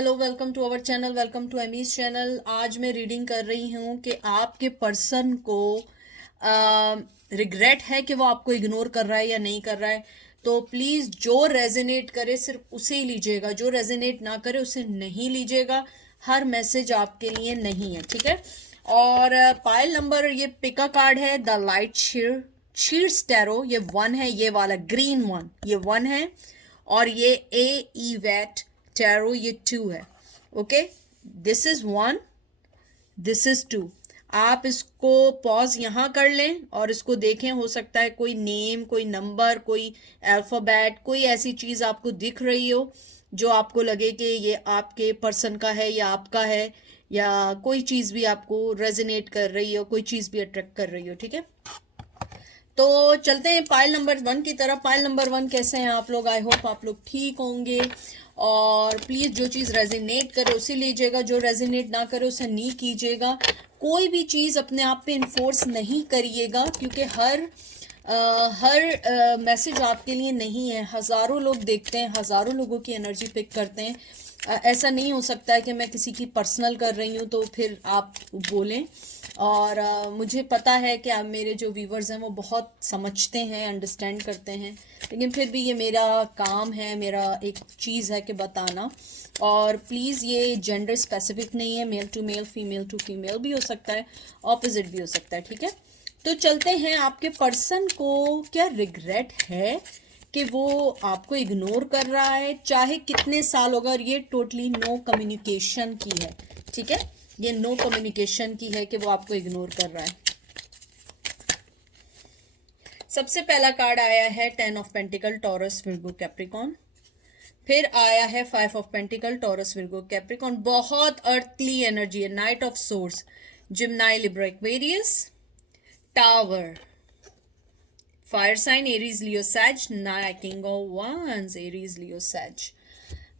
Hello, welcome to our channel, welcome to Amy's channel. आज मैं reading कर रही हूँ कि आपके पर्सन को रिग्रेट है कि वो आपको इग्नोर कर रहा है या नहीं कर रहा है। तो प्लीज़ जो रेजोनेट करे सिर्फ उसे ही लीजिएगा, जो रेजोनेट ना करे उसे नहीं लीजिएगा। हर मैसेज आपके लिए नहीं है, ठीक है। और पायल नंबर, ये पिका कार्ड है, द लाइट शीर्स टैरो, ये 1 है, ये वाला ग्रीन वन ये 1 है, और ये ए वैट टैरो ये 2 है। Okay, this is 1, this is 2। आप इसको पॉज यहाँ कर लें और इसको देखें। हो सकता है कोई नेम, कोई नंबर, कोई अल्फ़ाबेट, कोई ऐसी चीज़ आपको दिख रही हो जो आपको लगे कि ये आपके पर्सन का है या आपका है, या कोई चीज़ भी आपको रेजोनेट कर रही हो, कोई चीज़ भी अट्रैक्ट कर रही हो, ठीक है। तो चलते हैं पाइल नंबर 1 की तरफ। पाइल नंबर 1, कैसे हैं आप लोग? आई होप आप लोग ठीक होंगे। और प्लीज़ जो चीज़ रेजिनेट करे उसे लीजिएगा, जो रेजिनेट ना करे उसे नहीं कीजिएगा। कोई भी चीज़ अपने आप पे इन्फोर्स नहीं करिएगा, क्योंकि हर मैसेज आपके लिए नहीं है। हज़ारों लोग देखते हैं, हज़ारों लोगों की एनर्जी पिक करते हैं। ऐसा नहीं हो सकता है कि मैं किसी की पर्सनल कर रही हूँ तो फिर आप बोलें। और मुझे पता है कि आप मेरे जो व्यूवर्स हैं वो बहुत समझते हैं, अंडरस्टैंड करते हैं, लेकिन फिर भी ये मेरा काम है, मेरा एक चीज़ है कि बताना। और प्लीज़ ये जेंडर स्पेसिफिक नहीं है, male to male, female to female भी हो सकता है, ऑपोजिट भी हो सकता है, ठीक है। तो चलते हैं, आपके पर्सन को क्या रिग्रेट है कि वो आपको इग्नोर कर रहा है, चाहे कितने साल होगा। और ये टोटली नो कम्युनिकेशन की है, ठीक है। ये नो कम्युनिकेशन की है कि वो आपको इग्नोर कर रहा है। सबसे पहला कार्ड आया है 10 of pentacle, Taurus Virgo Capricorn. फिर आया है 5 of pentacle, Taurus Virgo Capricorn. बहुत अर्थली एनर्जी है। Knight of swords, Gemini, Libra, Aquarius, tower, fire sign, Aries, Leo, Sag, nine, king of wands, Aries, Leo, Sag.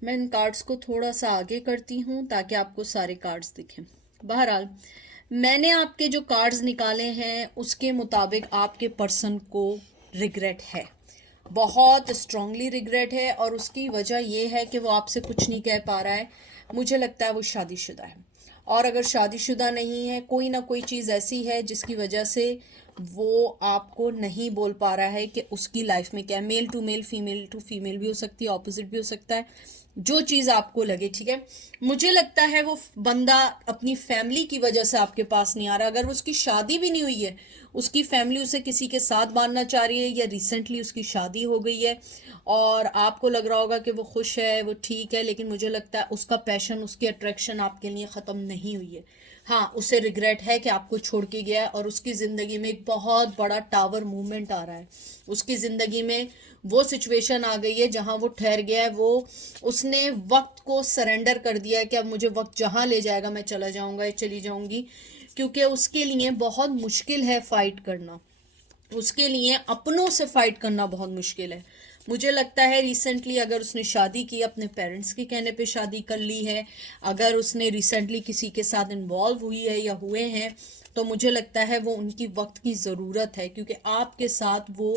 मैं इन cards को थोड़ा सा आगे करती हूँ ताकि आपको सारे कार्ड्स दिखें। बहरहाल, मैंने आपके जो कार्ड्स निकाले हैं उसके मुताबिक आपके पर्सन को रिग्रेट है, बहुत स्ट्रांगली रिग्रेट है। और उसकी वजह यह है कि वो आपसे कुछ नहीं कह पा रहा है। मुझे लगता है वो शादीशुदा है, और अगर शादीशुदा नहीं है, कोई ना कोई चीज़ ऐसी है जिसकी वजह से वो आपको नहीं बोल पा रहा है कि उसकी लाइफ में क्या है। Male to male, female to female भी हो सकती है, ऑपोजिट भी हो सकता है, जो चीज़ आपको लगे, ठीक है। मुझे लगता है वो बंदा अपनी फैमिली की वजह से आपके पास नहीं आ रहा। अगर उसकी शादी भी नहीं हुई है, उसकी फैमिली उसे किसी के साथ बांधना चाह रही है, या रिसेंटली उसकी शादी हो गई है और आपको लग रहा होगा कि वो खुश है, वो ठीक है, लेकिन मुझे लगता है उसका पैशन, उसकी अट्रैक्शन आपके लिए ख़त्म नहीं हुई है। हाँ, उसे रिग्रेट है कि आपको छोड़ के गया है, और उसकी ज़िंदगी में एक बहुत बड़ा टावर मूवमेंट आ रहा है। उसकी ज़िंदगी में वो सिचुएशन आ गई है जहाँ वो ठहर गया है। वो उसने वक्त को सरेंडर कर दिया है कि अब मुझे वक्त जहाँ ले जाएगा मैं चला जाऊँगा या चली जाऊँगी, क्योंकि उसके लिए बहुत मुश्किल है फाइट करना। उसके लिए अपनों से फाइट करना बहुत मुश्किल है। मुझे लगता है रिसेंटली अगर उसने शादी की, अपने पेरेंट्स के कहने पे शादी कर ली है, अगर उसने रिसेंटली किसी के साथ इन्वॉल्व हुई है या हुए हैं, तो मुझे लगता है वो उनकी वक्त की ज़रूरत है, क्योंकि आपके साथ वो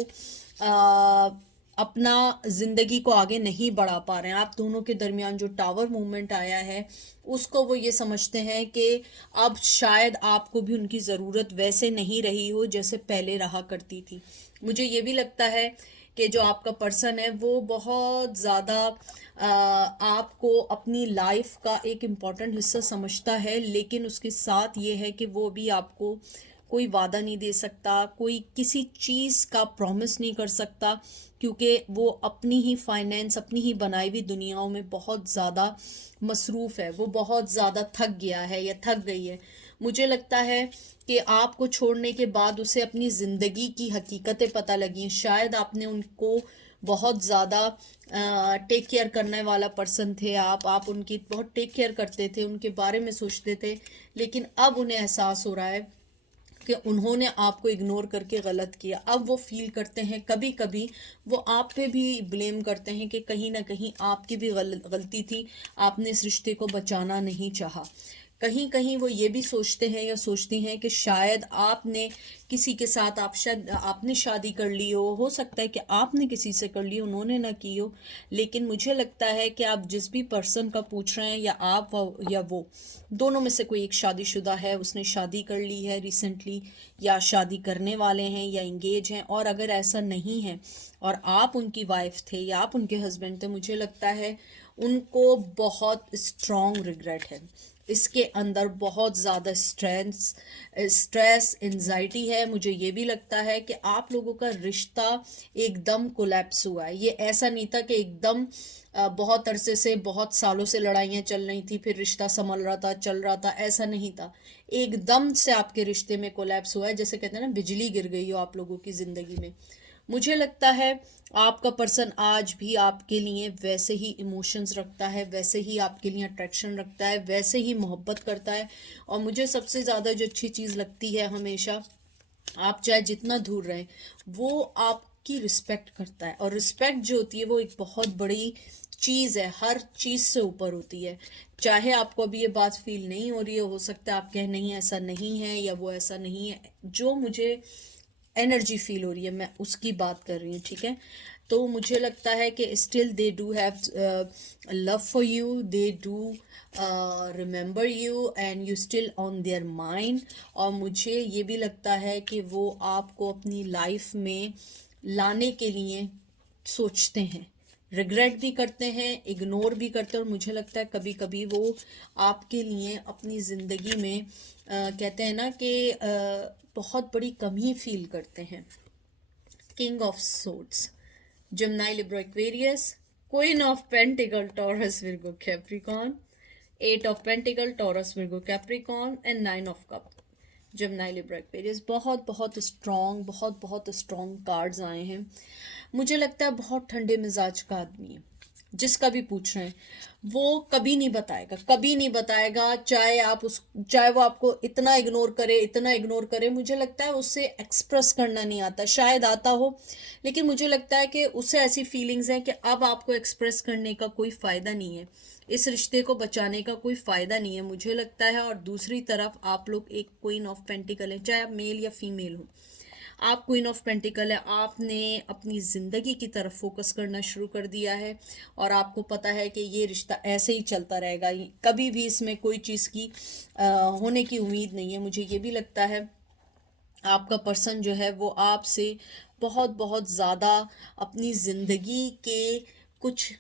अपना ज़िंदगी को आगे नहीं बढ़ा पा रहे हैं। आप दोनों के दरमियान जो टावर मूवमेंट आया है उसको वो ये समझते हैं कि अब शायद आपको भी उनकी ज़रूरत वैसे नहीं रही हो जैसे पहले रहा करती थी। मुझे ये भी लगता है कि जो आपका पर्सन है वो बहुत ज़्यादा आपको अपनी लाइफ का एक इम्पॉर्टेंट हिस्सा समझता है, लेकिन उसके साथ ये है कि वो भी आपको कोई वादा नहीं दे सकता, कोई किसी चीज़ का प्रॉमिस नहीं कर सकता, क्योंकि वो अपनी ही फाइनेंस, अपनी ही बनाई हुई दुनियाओं में बहुत ज़्यादा मसरूफ़ है। वो बहुत ज़्यादा थक गया है या थक गई है। मुझे लगता है कि आपको छोड़ने के बाद उसे अपनी ज़िंदगी की हकीकतें पता लगी हैं। शायद आपने उनको बहुत ज़्यादा टेक केयर करने वाला पर्सन थे आप उनकी बहुत टेक केयर करते थे, उनके बारे में सोचते थे, लेकिन अब उन्हें एहसास हो रहा है कि उन्होंने आपको इग्नोर करके गलत किया। अब वो फील करते हैं, कभी कभी वो आप पे भी ब्लेम करते हैं कि कहीं ना कहीं आपकी भी गलती थी, आपने इस रिश्ते को बचाना नहीं चाहा। कहीं कहीं वो ये भी सोचते हैं या सोचती हैं कि शायद आपने किसी के साथ आपने शादी कर ली हो सकता है कि आपने किसी से कर ली, उन्होंने ना की हो। लेकिन मुझे लगता है कि आप जिस भी पर्सन का पूछ रहे हैं, या आप या वो, दोनों में से कोई एक शादीशुदा है, उसने शादी कर ली है रिसेंटली, या शादी करने वाले हैं, या इंगेज हैं। और अगर ऐसा नहीं है और आप उनकी वाइफ थे या आप उनके हस्बैंड थे, मुझे लगता है उनको बहुत स्ट्रॉन्ग रिग्रेट है। इसके अंदर बहुत ज़्यादा स्ट्रेस एंजाइटी है। मुझे ये भी लगता है कि आप लोगों का रिश्ता एकदम कोलैप्स हुआ है। ये ऐसा नहीं था कि एकदम बहुत अरसे से, बहुत सालों से लड़ाइयाँ चल रही थी, फिर रिश्ता संभल रहा था, चल रहा था, ऐसा नहीं था। एकदम से आपके रिश्ते में कोलैप्स हुआ है, जैसे कहते हैं ना, बिजली गिर गई हो आप लोगों की ज़िंदगी में। मुझे लगता है आपका पर्सन आज भी आपके लिए वैसे ही इमोशंस रखता है, वैसे ही आपके लिए अट्रैक्शन रखता है, वैसे ही मोहब्बत करता है। और मुझे सबसे ज़्यादा जो अच्छी चीज़ लगती है, हमेशा आप चाहे जितना दूर रहें, वो आपकी रिस्पेक्ट करता है। और रिस्पेक्ट जो होती है वो एक बहुत बड़ी चीज़ है, हर चीज़ से ऊपर होती है। चाहे आपको अभी ये बात फील नहीं हो रही है, हो सकता है आप कहें नहीं ऐसा नहीं है या वो ऐसा नहीं है, जो मुझे एनर्जी फील हो रही है मैं उसकी बात कर रही हूँ, ठीक है। तो मुझे लगता है कि still they do have love for you, they do remember you, and you still on their mind. और मुझे ये भी लगता है कि वो आपको अपनी लाइफ में लाने के लिए सोचते हैं, रिग्रेट भी करते हैं, इग्नोर भी करते हैं। और मुझे लगता है कभी कभी वो आपके लिए अपनी ज़िंदगी में कहते हैं ना कि बहुत बड़ी कमी फील करते हैं। King of swords, Gemini, Libra, Aquarius, queen of pentacle, Taurus, Virgo, Capricorn, eight of pentacle, Taurus, Virgo, Capricorn, and nine of cup, Gemini, Libra, Aquarius. बहुत बहुत स्ट्रॉन्ग, बहुत बहुत स्ट्रॉन्ग कार्ड्स आए हैं। मुझे लगता है बहुत ठंडे मिजाज का आदमी है। जिसका भी पूछ रहे हैं, वो कभी नहीं बताएगा, कभी नहीं बताएगा, चाहे वो आपको इतना इग्नोर करे, इतना इग्नोर करे। मुझे लगता है उसे एक्सप्रेस करना नहीं आता, शायद आता हो, लेकिन मुझे लगता है कि उसे ऐसी फीलिंग्स हैं कि अब आपको एक्सप्रेस करने का कोई फ़ायदा नहीं है, इस रिश्ते को बचाने का कोई फ़ायदा नहीं है, मुझे लगता है। और दूसरी तरफ आप लोग एक क्वीन ऑफ पेंटिकल है, चाहे आप मेल या फीमेल हो, आप क्वीन ऑफ पेंटिकल है, आपने अपनी ज़िंदगी की तरफ फोकस करना शुरू कर दिया है। और आपको पता है कि ये रिश्ता ऐसे ही चलता रहेगा, कभी भी इसमें कोई चीज़ की होने की उम्मीद नहीं है। मुझे ये भी लगता है आपका पर्सन जो है वो आपसे बहुत बहुत ज़्यादा अपनी ज़िंदगी के कुछ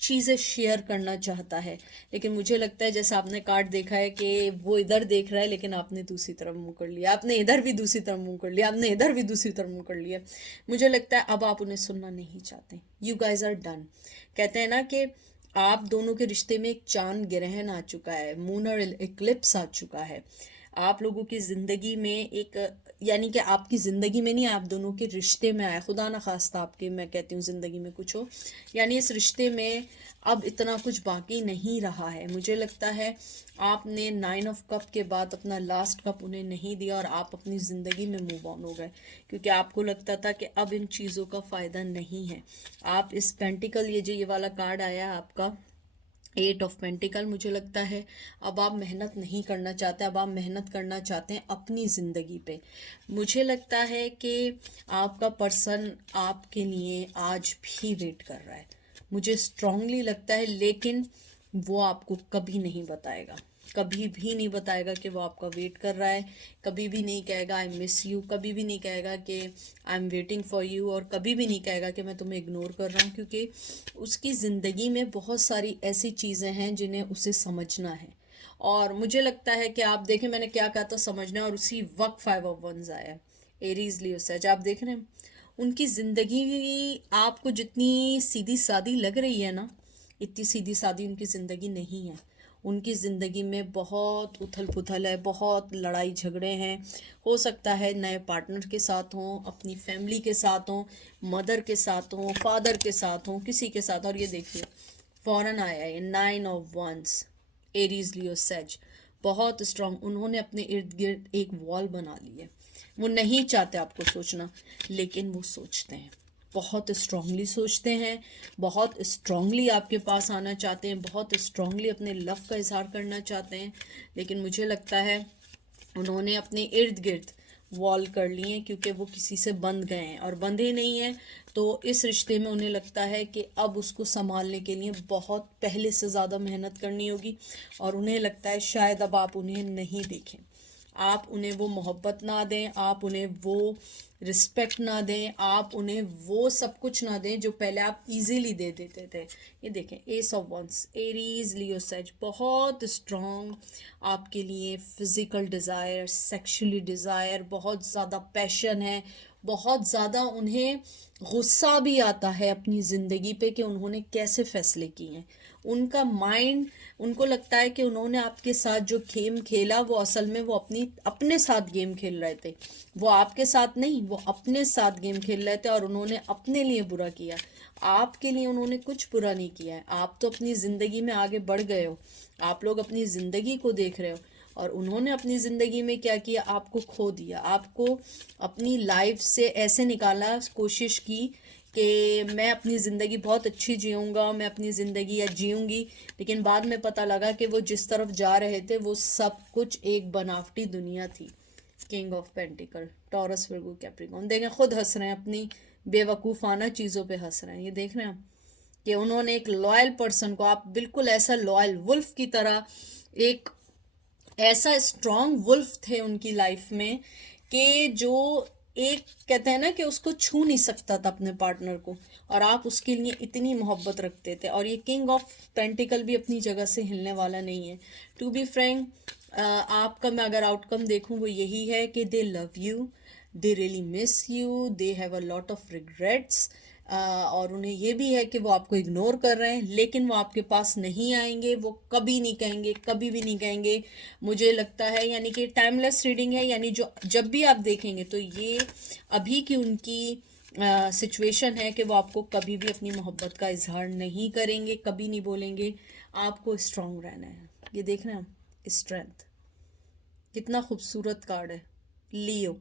चीज़ें शेयर करना चाहता है। लेकिन मुझे लगता है जैसा आपने कार्ड देखा है कि वो इधर देख रहा है, लेकिन आपने दूसरी तरफ मुंह कर लिया, आपने इधर भी दूसरी तरफ मुंह कर लिया, आपने इधर भी दूसरी तरफ मुंह कर लिया। मुझे लगता है अब आप उन्हें सुनना नहीं चाहते। You guys are done. कहते हैं ना कि आप दोनों के रिश्ते में एक चांद ग्रहण आ चुका है, मूनर इक्लिप्स आ चुका है। आप लोगों की ज़िंदगी में एक, यानी कि आपकी ज़िंदगी में नहीं, आप दोनों के रिश्ते में आया, खुदा ना खास्ता आपके, मैं कहती हूँ ज़िंदगी में कुछ हो, यानी इस रिश्ते में अब इतना कुछ बाकी नहीं रहा है। मुझे लगता है आपने नाइन ऑफ कप के बाद अपना लास्ट कप उन्हें नहीं दिया और आप अपनी ज़िंदगी में मूव ऑन हो गए, क्योंकि आपको लगता था कि अब इन चीज़ों का फ़ायदा नहीं है। आप इस पेंटिकल, ये वाला कार्ड आया है आपका, एट ऑफ पेंटिकल, मुझे लगता है अब आप मेहनत नहीं करना चाहते, अब आप मेहनत करना चाहते हैं अपनी ज़िंदगी पे। मुझे लगता है कि आपका पर्सन आपके लिए आज भी वेट कर रहा है, मुझे स्ट्रांगली लगता है, लेकिन वो आपको कभी नहीं बताएगा, कभी भी नहीं बताएगा कि वो आपका वेट कर रहा है, कभी भी नहीं कहेगा आई मिस यू, कभी भी नहीं कहेगा कि I am waiting for you, और कभी भी नहीं कहेगा कि मैं तुम्हें इग्नोर कर रहा हूँ, क्योंकि उसकी ज़िंदगी में बहुत सारी ऐसी चीज़ें हैं जिन्हें उसे समझना है। और मुझे लगता है कि आप देखें मैंने क्या कहा था, समझना, और उसी वक्त फाइव ऑफ वंस आया, एरीज लियो सच। आप देख रहे हैं उनकी ज़िंदगी आपको जितनी सीधी सादी लग रही है ना, इतनी सीधी सादी उनकी ज़िंदगी नहीं है। उनकी ज़िंदगी में बहुत उथल पुथल है, बहुत लड़ाई झगड़े हैं, हो सकता है नए पार्टनर के साथ हों, अपनी फैमिली के साथ हों, मदर के साथ हों, फादर के साथ हों, किसी के साथ। और ये देखिए फौरन आया है nine of wands, Aries Leo Sag, बहुत स्ट्रांग। उन्होंने अपने इर्द गिर्द एक वॉल बना ली है। वो नहीं चाहते आपको सोचना, लेकिन वो सोचते हैं। बहुत स्ट्रांगली सोचते हैं, बहुत स्ट्रांगली आपके पास आना चाहते हैं, बहुत स्ट्रांगली अपने लव का इजहार करना चाहते हैं, लेकिन मुझे लगता है उन्होंने अपने इर्द गिर्द वॉल कर लिए हैं क्योंकि वो किसी से बंध गए हैं, और बंधे नहीं हैं तो इस रिश्ते में उन्हें लगता है कि अब उसको संभालने के लिए बहुत पहले से ज़्यादा मेहनत करनी होगी, और उन्हें लगता है शायद अब आप उन्हें नहीं देखें, आप उन्हें वो मोहब्बत ना दें, आप उन्हें वो रिस्पेक्ट ना दें, आप उन्हें वो सब कुछ ना दें जो पहले आप इजीली दे देते थे। ये देखें, ace of wands, Aries, Leo, Sag, बहुत स्ट्रॉन्ग आपके लिए फिजिकल डिज़ायर, सेक्सुअली डिज़ायर, बहुत ज़्यादा पैशन है, बहुत ज़्यादा उन्हें गुस्सा भी आता है अपनी ज़िंदगी पे कि उन्होंने कैसे फ़ैसले किए हैं। उनका माइंड, उनको लगता है कि उन्होंने आपके साथ जो गेम खेला वो असल में वो अपने साथ गेम खेल रहे थे, वो आपके साथ नहीं, वो अपने साथ गेम खेल रहे थे, और उन्होंने अपने लिए बुरा किया, आपके लिए उन्होंने कुछ बुरा नहीं किया है। आप तो अपनी ज़िंदगी में आगे बढ़ गए हो, आप लोग अपनी ज़िंदगी को देख रहे हो, और उन्होंने अपनी ज़िंदगी में क्या किया, आपको खो दिया, आपको अपनी लाइफ से ऐसे निकाला, कोशिश की कि मैं अपनी ज़िंदगी बहुत अच्छी जीऊँगा, मैं अपनी ज़िंदगी या जीऊँगी, लेकिन बाद में पता लगा कि वो जिस तरफ जा रहे थे वो सब कुछ एक बनावटी दुनिया थी। King of pentacle, Taurus, Virgo, Capricorn, देखें खुद हंस रहे हैं, अपनी बेवकूफ़ाना चीज़ों पे हंस रहे हैं। ये देख रहे हैं आप कि उन्होंने एक लॉयल पर्सन को, आप बिल्कुल ऐसा लॉयल वुल्फ की तरह, एक ऐसा स्ट्रॉन्ग वुल्फ थे उनकी लाइफ में कि जो एक कहते हैं ना कि उसको छू नहीं सकता था अपने पार्टनर को, और आप उसके लिए इतनी मोहब्बत रखते थे। और ये किंग ऑफ पेंटिकल भी अपनी जगह से हिलने वाला नहीं है। टू बी फ्रैंक, आपका मैं अगर आउटकम देखूं वो यही है कि दे love you, they really miss you, they have a lot of regrets, और उन्हें ये भी है कि वो आपको इग्नोर कर रहे हैं, लेकिन वो आपके पास नहीं आएंगे, वो कभी नहीं कहेंगे, कभी भी नहीं कहेंगे। मुझे लगता है यानी कि टाइमलेस रीडिंग है, यानी जो जब भी आप देखेंगे तो ये अभी की उनकी सिचुएशन है कि वो आपको कभी भी अपनी मोहब्बत का इजहार नहीं करेंगे, कभी नहीं बोलेंगे। आपको स्ट्रांग रहना है। ये देख रहे हैं हम, स्ट्रेंथ, कितना खूबसूरत कार्ड है। लियो,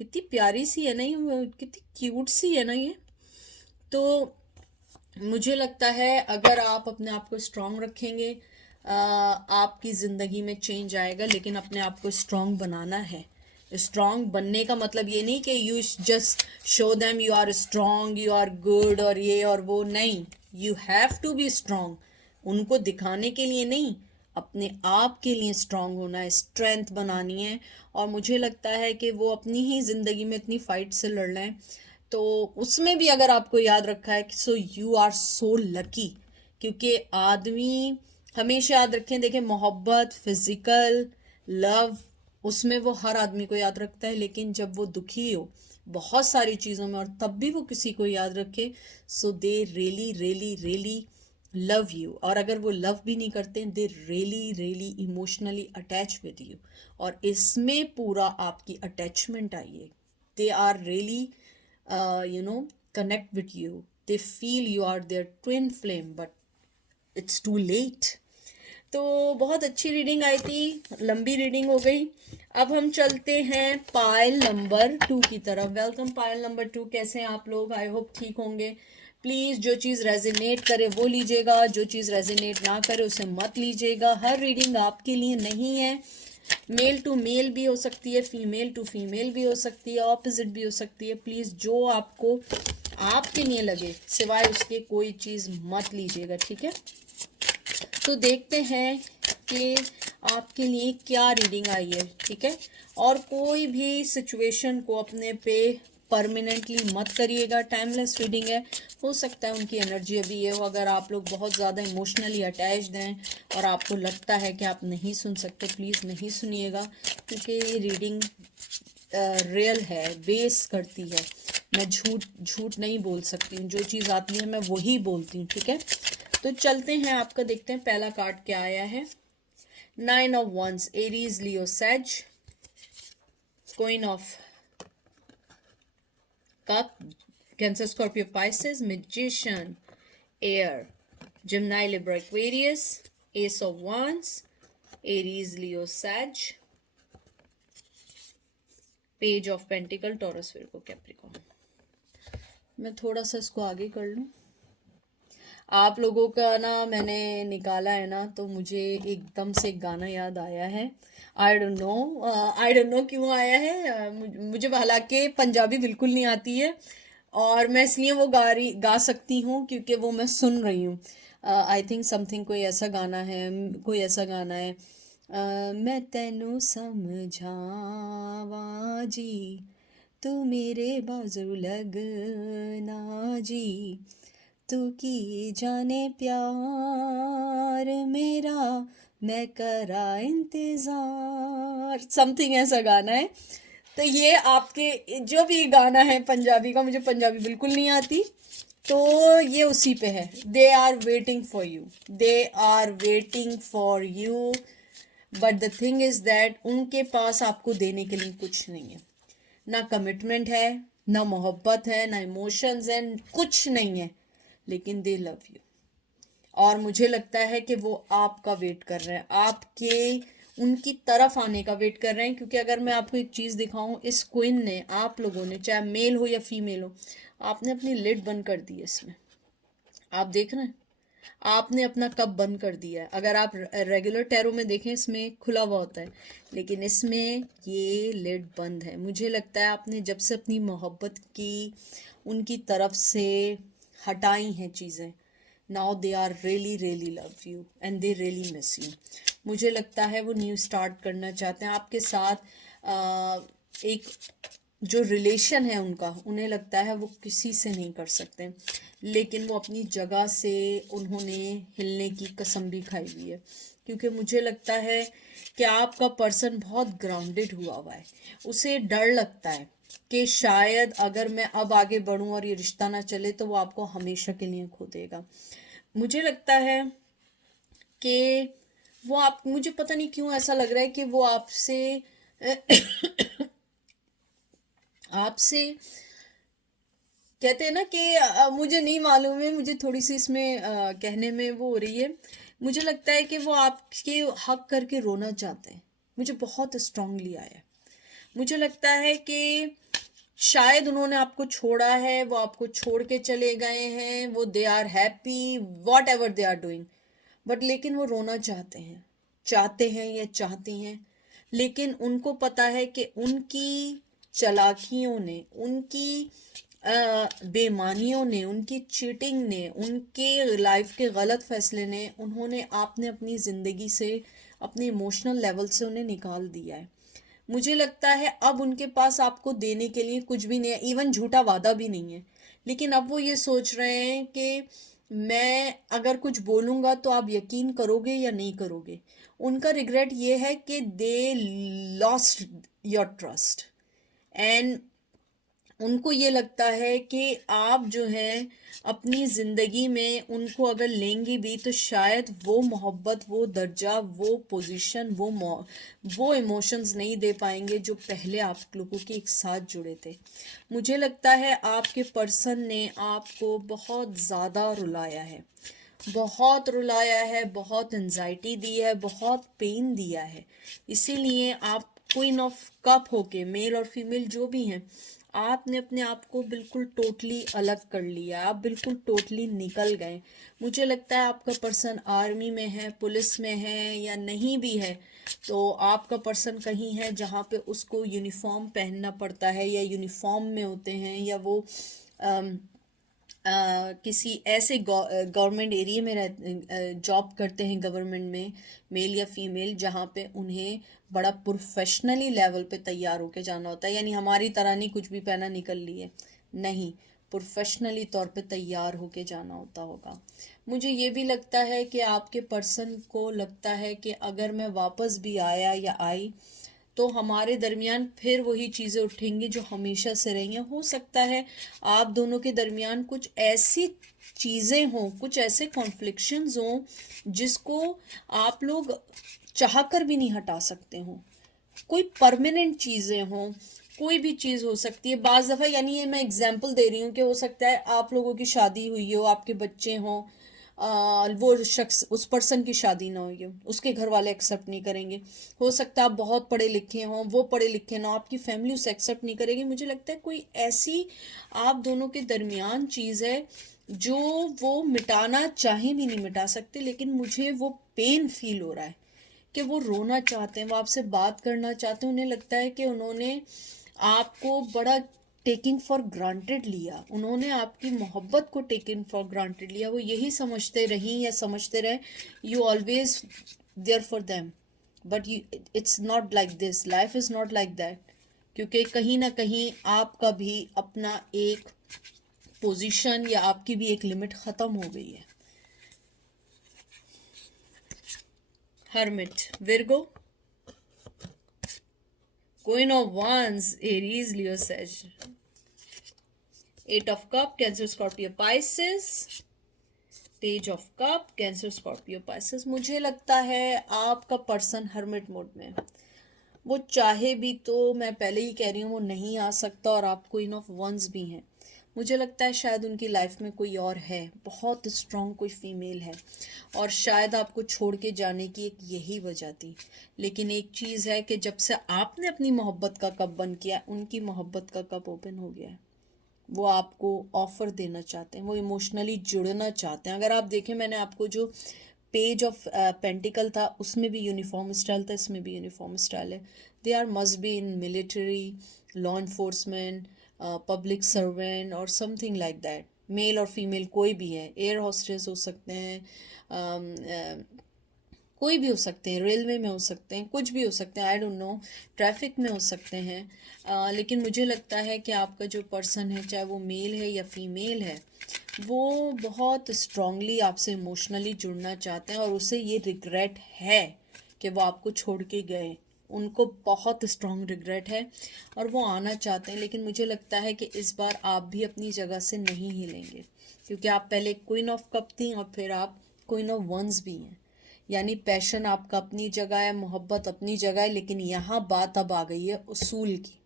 कितनी प्यारी सी है ना ये, कितनी क्यूट सी है ना ये। तो मुझे लगता है अगर आप अपने आप को स्ट्रांग रखेंगे, आपकी ज़िंदगी में चेंज आएगा, लेकिन अपने आप को स्ट्रांग बनाना है। स्ट्रांग बनने का मतलब ये नहीं कि you just show them you are strong, you are good, और ये और वो नहीं। You have to be strong, उनको दिखाने के लिए नहीं, अपने आप के लिए स्ट्रांग होना है, स्ट्रेंथ बनानी है। और मुझे लगता है कि वो अपनी ही ज़िंदगी में इतनी फाइट से लड़ रहे हैं, तो उसमें भी अगर आपको याद रखा है कि so you are so lucky, क्योंकि आदमी हमेशा याद रखें, देखें, मोहब्बत, फिजिकल लव, उसमें वो हर आदमी को याद रखता है, लेकिन जब वो दुखी हो बहुत सारी चीज़ों में और तब भी वो किसी को याद रखे, so they really really really love you. और अगर वो लव भी नहीं करते, they really really emotionally attach with you, और इसमें पूरा आपकी अटैचमेंट आई है। They are really connect with you, they feel you are their twin flame, but it's too late। तो बहुत अच्छी रीडिंग आई थी, लंबी रीडिंग हो गई। अब हम चलते हैं पायल नंबर 2 की तरफ। वेलकम पायल नंबर 2, कैसे हैं आप लोग? आई होप ठीक होंगे। प्लीज़ जो चीज़ रेजिनेट करे वो लीजिएगा, जो चीज़ रेजिनेट ना करे उसे मत लीजिएगा। हर रीडिंग आपके लिए नहीं है, मेल टू मेल भी हो सकती है, फीमेल टू फीमेल भी हो सकती है, ऑपोजिट भी हो सकती है। प्लीज़ जो आपको आपके लिए लगे सिवाय उसके कोई चीज़ मत लीजिएगा, ठीक है? तो देखते हैं कि आपके लिए क्या रीडिंग आई है, ठीक है? और कोई भी सिचुएशन को अपने पे परमानेंटली मत करिएगा, टाइमलेस रीडिंग है। हो सकता है उनकी एनर्जी अभी ये हो, अगर आप लोग बहुत ज़्यादा इमोशनली अटैच्ड हैं और आपको लगता है कि आप नहीं सुन सकते, प्लीज़ नहीं सुनिएगा, क्योंकि ये रीडिंग रियल है, बेस करती है। मैं झूठ नहीं बोल सकती हूँ, जो चीज़ आती है मैं वही बोलती हूँ, ठीक है? तो चलते हैं, आपका देखते हैं पहला कार्ड क्या आया है। 9 of wands, Aries, Leo, Sag, queen of cup, Cancer, Scorpio, Pisces, magician, air, Gemini, Libra, Aquarius, ace of wands, Aries, Leo, Sag, page of pentacle, Taurus, Virgo, Capricorn. मैं थोड़ा सा इसको आगे कर लूँ। आप लोगों का ना मैंने निकाला है ना, तो मुझे एकदम से एक गाना याद आया है। आई डोंट नो क्यों आया है। मुझे हालांकि पंजाबी बिल्कुल नहीं आती है, और मैं इसलिए वो गा सकती हूँ क्योंकि वो मैं सुन रही हूँ। आई थिंक समथिंग कोई ऐसा गाना है, कोई ऐसा गाना है। मैं तेनू समझावां जी, तू मेरे बाजू लगना जी, तू की जाने प्यार मेरा, मैं करा इंतजार, समथिंग ऐसा गाना है। तो ये आपके जो भी गाना है पंजाबी का, मुझे पंजाबी बिल्कुल नहीं आती, तो ये उसी पे है। They are waiting for you, they are waiting for you, but the thing is that उनके पास आपको देने के लिए कुछ नहीं है। ना कमिटमेंट है, ना मोहब्बत है, ना इमोशंस हैं, कुछ नहीं है, लेकिन दे लव यू। और मुझे लगता है कि वो आपका वेट कर रहे हैं, आपके उनकी तरफ आने का वेट कर रहे हैं। क्योंकि अगर मैं आपको एक चीज़ दिखाऊं, इस क्वीन ने, आप लोगों ने, चाहे मेल हो या फीमेल हो, आपने अपनी लिड बंद कर दी है इसमें। आप देख रहे हैं, आपने अपना कप बंद कर दिया है। अगर आप रेगुलर टैरो में देखें, इसमें खुला हुआ होता है, लेकिन इसमें ये लिड बंद है। मुझे लगता है आपने जब से अपनी मोहब्बत की उनकी तरफ से हटाई हैं चीज़ें, now they are really really love you and they really miss you. मुझे लगता है वो न्यू स्टार्ट करना चाहते हैं आपके साथ। एक जो रिलेशन है उनका, उन्हें लगता है वो किसी से नहीं कर सकते, लेकिन वो अपनी जगह से उन्होंने हिलने की कसम भी खाई हुई है। क्योंकि मुझे लगता है कि आपका पर्सन बहुत ग्राउंडेड हुआ हुआ है। उसे डर लगता है कि शायद अगर मैं अब आगे बढ़ूं और ये रिश्ता ना चले, तो वो आपको हमेशा के लिए खो देगा। मुझे लगता है कि वो आप, मुझे पता नहीं क्यों ऐसा लग रहा है कि वो आपसे आपसे कहते हैं ना कि मुझे नहीं मालूम है, मुझे थोड़ी सी इसमें कहने में वो हो रही है। मुझे लगता है कि वो आपके हक करके रोना चाहते हैं। मुझे बहुत स्ट्रांगली आया है। मुझे लगता है कि शायद उन्होंने आपको छोड़ा है, वो आपको छोड़ के चले गए हैं, वो they are happy whatever they are doing, but लेकिन वो रोना चाहते हैं, चाहते हैं या चाहती हैं। लेकिन उनको पता है कि उनकी चालाकियों ने, उनकी बेईमानियों ने, उनकी चीटिंग ने, उनके लाइफ के गलत फैसले ने, उन्होंने आपने अपनी ज़िंदगी से, अपने इमोशनल लेवल से उन्हें निकाल दिया है। मुझे लगता है अब उनके पास आपको देने के लिए कुछ भी नहीं है, इवन झूठा वादा भी नहीं है। लेकिन अब वो ये सोच रहे हैं कि मैं अगर कुछ बोलूँगा तो आप यकीन करोगे या नहीं करोगे। उनका रिग्रेट ये है कि they lost your trust, and उनको ये लगता है कि आप जो हैं अपनी ज़िंदगी में उनको अगर लेंगी भी, तो शायद वो मोहब्बत, वो दर्जा, वो पोजीशन, वो इमोशंस नहीं दे पाएंगे जो पहले आप लोगों के एक साथ जुड़े थे। मुझे लगता है आपके पर्सन ने आपको बहुत ज़्यादा रुलाया है, बहुत रुलाया है, बहुत एंजाइटी दी है, बहुत पेन दिया है। इसीलिए आप क्वीन ऑफ कप होके, मेल और फीमेल जो भी हैं, आपने अपने आप को बिल्कुल टोटली अलग कर लिया, आप बिल्कुल टोटली निकल गए। मुझे लगता है आपका पर्सन आर्मी में है, पुलिस में है, या नहीं भी है, तो आपका पर्सन कहीं है जहाँ पे उसको यूनिफॉर्म पहनना पड़ता है, या यूनिफॉर्म में होते हैं, या वो किसी ऐसे गवर्नमेंट एरिया में जॉब करते हैं, गवर्नमेंट में, मेल या फीमेल, जहाँ पे उन्हें बड़ा प्रोफेशनली लेवल पे तैयार होके जाना होता है। यानी हमारी तरह नहीं कुछ भी पहना निकल लिए, नहीं, प्रोफेशनली तौर पे तैयार होके जाना होता होगा। मुझे ये भी लगता है कि आपके पर्सन को लगता है कि अगर मैं वापस भी आया या आई, तो हमारे दरमियान फिर वही चीज़ें उठेंगी जो हमेशा से रही हैं। हो सकता है आप दोनों के दरमियान कुछ ऐसी चीज़ें हों, कुछ ऐसे कॉन्फ्लिक्शंस हों जिसको आप लोग चाह कर भी नहीं हटा सकते हों। कोई परमानेंट चीज़ें हों, कोई भी चीज़ हो सकती है। बाज़ दफ़ा, यानी ये मैं एग्जांपल दे रही हूँ कि हो सकता है आप लोगों की शादी हुई हो, आपके बच्चे हों, वो शख्स, उस पर्सन की शादी ना होगी, उसके घर वाले एक्सेप्ट नहीं करेंगे। हो सकता है आप बहुत पढ़े लिखे हों, वो पढ़े लिखे ना हो, आपकी फैमिली उसे एक्सेप्ट नहीं करेगी। मुझे लगता है कोई ऐसी आप दोनों के दरमियान चीज़ है जो वो मिटाना चाहे भी नहीं मिटा सकते, लेकिन मुझे वो पेन फील हो रहा है कि वो रोना चाहते हैं, वो आपसे बात करना चाहते हैं। उन्हें लगता है कि उन्होंने आपको बड़ा टेकिंग फॉर ग्रांटेड लिया, उन्होंने आपकी मोहब्बत को टेकिंग फॉर ग्रांटेड लिया। वो यही समझते रहीं या समझते रहे you always there for them, but you, it's not like this, life is not like that. क्योंकि कहीं ना कहीं आपका भी अपना एक पोजीशन या आपकी भी एक लिमिट ख़त्म हो गई है। Hermit, Virgo, queen of wands, Aries, Leo, Sag. Eight of cup, Cancer, Scorpio, Pisces. Page of cup, Cancer, Scorpio, Pisces. मुझे लगता है आपका पर्सन हर्मिट मोड में है। वो चाहे भी तो, मैं पहले ही कह रही हूँ, वो नहीं आ सकता। और आप क्वीन ऑफ वंस भी हैं। मुझे लगता है शायद उनकी लाइफ में कोई और है, बहुत स्ट्रॉन्ग कोई फीमेल है, और शायद आपको छोड़ के जाने की एक यही वजह थी। लेकिन एक चीज़ है कि जब से आपने अपनी मोहब्बत का कप बंद किया, उनकी मोहब्बत का कप ओपन हो गया है। वो आपको ऑफ़र देना चाहते हैं, वो इमोशनली जुड़ना चाहते हैं। अगर आप देखें, मैंने आपको जो पेज ऑफ पेंटिकल था उसमें भी यूनिफॉर्म स्टाइल था, इसमें भी यूनिफॉर्म स्टाइल है। They are must be in military, law enforcement, public servant और समथिंग लाइक दैट। मेल और फीमेल कोई भी है, एयर हॉस्टेस हो सकते हैं, कोई भी हो सकते हैं, रेलवे में हो सकते हैं, कुछ भी हो सकते हैं, आई डोंट नो, ट्रैफिक में हो सकते हैं। लेकिन मुझे लगता है कि आपका जो पर्सन है, चाहे वो मेल है या फीमेल है, वो बहुत स्ट्रांगली आपसे इमोशनली जुड़ना चाहते हैं, और उसे ये रिग्रेट है कि वो आपको छोड़ के गए। उनको बहुत स्ट्रॉन्ग रिग्रेट है और वो आना चाहते हैं। लेकिन मुझे लगता है कि इस बार आप भी अपनी जगह से नहीं हिलेंगे, क्योंकि आप पहले क्वीन ऑफ कप थी और फिर आप क्वीन ऑफ वंस भी हैं। यानी पैशन आपका अपनी जगह है, मोहब्बत अपनी जगह है, लेकिन यहाँ बात अब आ गई है उसूल की,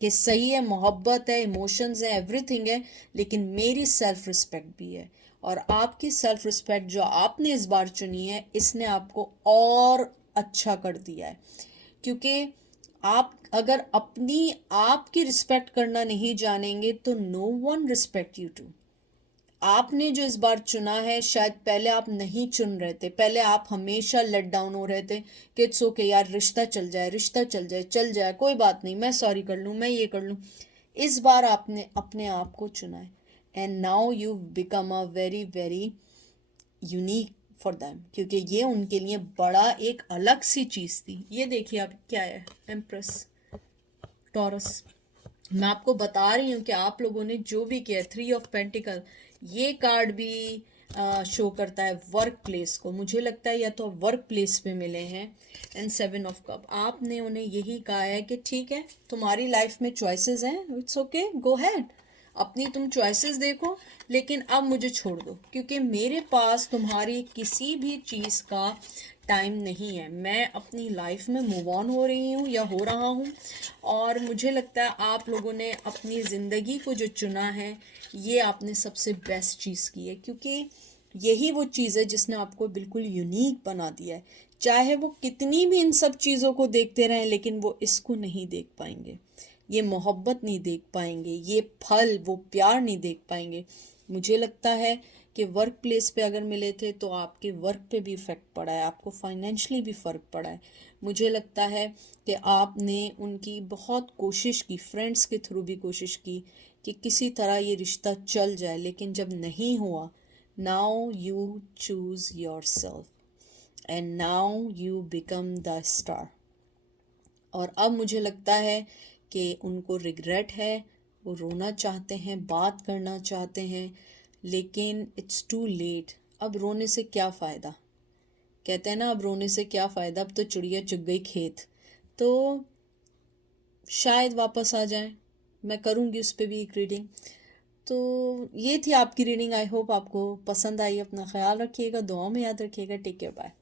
कि सही है, मोहब्बत है, इमोशंस है, एवरीथिंग है, लेकिन मेरी सेल्फ रिस्पेक्ट भी है। और आपकी सेल्फ रिस्पेक्ट जो आपने इस बार चुनी है, इसने आपको और अच्छा कर दिया है। क्योंकि आप अगर अपनी आप की रिस्पेक्ट करना नहीं जानेंगे तो no one respect you too. आपने जो इस बार चुना है, शायद पहले आप नहीं चुन रहे थे, पहले आप हमेशा लेट डाउन हो रहे थे कि इट्स ओके यार, रिश्ता चल जाए, रिश्ता चल जाए, चल जाए, कोई बात नहीं, मैं सॉरी कर लूँ, मैं ये कर लूँ। इस बार आपने अपने आप को चुना है, and now you become a very very unique for them, क्योंकि ये उनके लिए बड़ा एक अलग सी चीज़ थी। ये देखिए आप क्या है, एम्प्रेस, टॉरस। मैं आपको बता रही हूँ कि आप लोगों ने जो भी किया, 3 ऑफ पेंटिकल, ये कार्ड भी शो करता है वर्क प्लेस को। मुझे लगता है या तो वर्क प्लेस पे मिले हैं। एंड 7 ऑफ कप, आपने उन्हें यही कहा है कि ठीक है, तुम्हारी लाइफ में चॉइसेस हैं, इट्स ओके, गो हैड, अपनी तुम चॉइसेस देखो, लेकिन अब मुझे छोड़ दो, क्योंकि मेरे पास तुम्हारी किसी भी चीज़ का टाइम नहीं है। मैं अपनी लाइफ में मूव ऑन हो रही हूँ या हो रहा हूँ, और मुझे लगता है आप लोगों ने अपनी ज़िंदगी को जो चुना है, ये आपने सबसे बेस्ट चीज़ की है, क्योंकि यही वो चीज़ है जिसने आपको बिल्कुल यूनिक बना दिया है। चाहे वो कितनी भी इन सब चीज़ों को देखते रहें, लेकिन वो इसको नहीं देख पाएंगे, ये मोहब्बत नहीं देख पाएंगे, ये फल, वो प्यार नहीं देख पाएंगे। मुझे लगता है कि वर्क प्लेस पे अगर मिले थे तो आपके वर्क पे भी इफ़ेक्ट पड़ा है, आपको फाइनेंशली भी फ़र्क पड़ा है। मुझे लगता है कि आपने उनकी बहुत कोशिश की, फ्रेंड्स के थ्रू भी कोशिश की कि किसी तरह ये रिश्ता चल जाए, लेकिन जब नहीं हुआ, now you choose your self and now you become the star. और अब मुझे लगता है कि उनको रिग्रेट है, वो रोना चाहते हैं, बात करना चाहते हैं, लेकिन इट्स टू लेट। अब रोने से क्या फ़ायदा, कहते हैं ना, अब रोने से क्या फ़ायदा, अब तो चिड़िया चुग गई खेत। तो शायद वापस आ जाए, मैं करूँगी उस पर भी एक रीडिंग। तो ये थी आपकी रीडिंग। आई होप आपको पसंद आई। अपना ख्याल रखिएगा, दुआओं में याद रखिएगा। Take care, bye.